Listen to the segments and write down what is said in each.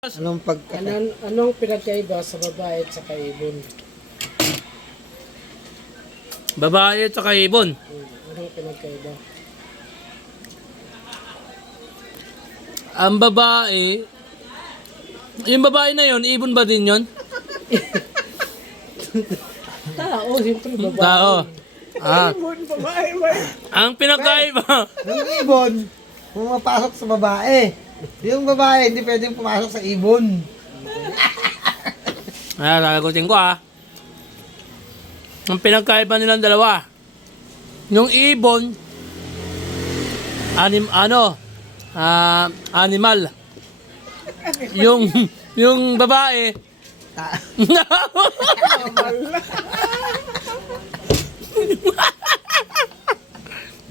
Anong Anong pinagkaiba sa babae at sa ibon? Babae at saka ibon. Anong pinagkaiba? Ang babae, yung babae na yon, ibon ba din yon? Tao, siyempre babae. Tao. Ah. Ibon, babae, babae. Ang pinagkaiba. Yung ibon, pumapasok sa babae. Yung babae, hindi pwedeng pumasok sa ibon. Sasagutin ko Ang pinagkaiba nilang dalawa. Yung ibon, animal. Yung babae,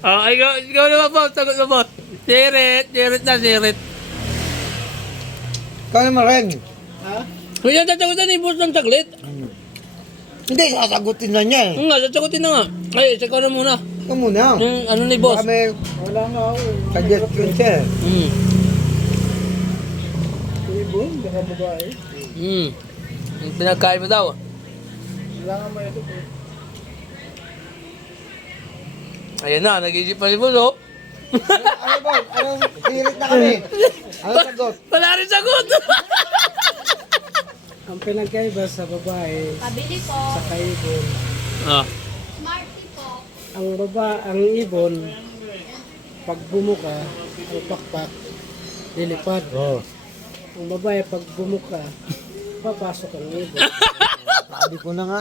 ikaw naman po, sagot mo po. Sirit na sirit. Ikaw naman rin. Ha? Kaya sasagutin ni boss ng saglit. Hindi, sasagutin na niya eh. Nga, sasagutin na nga. Ay, ikaw na muna. Ikaw muna. Yung ano ni boss. Baka may Wala nga ako. suggestion siya eh. Ibon, baka babae. Yung pinagkaiba daw. Wala nga may ito. Ayan na, nag-iisip pa si boss, oh. Ano ba? Anong sirit na kami? Anong sagot? Wala rin sagot. Ang pinagkaiba sa babae Pabili po. sa ibon, Smarty po. ang ibon, pag bumuka, ang pakpak, lilipad. Oo. Ang babae, pag bumuka, papasok ang ibon. Sabi ko na nga.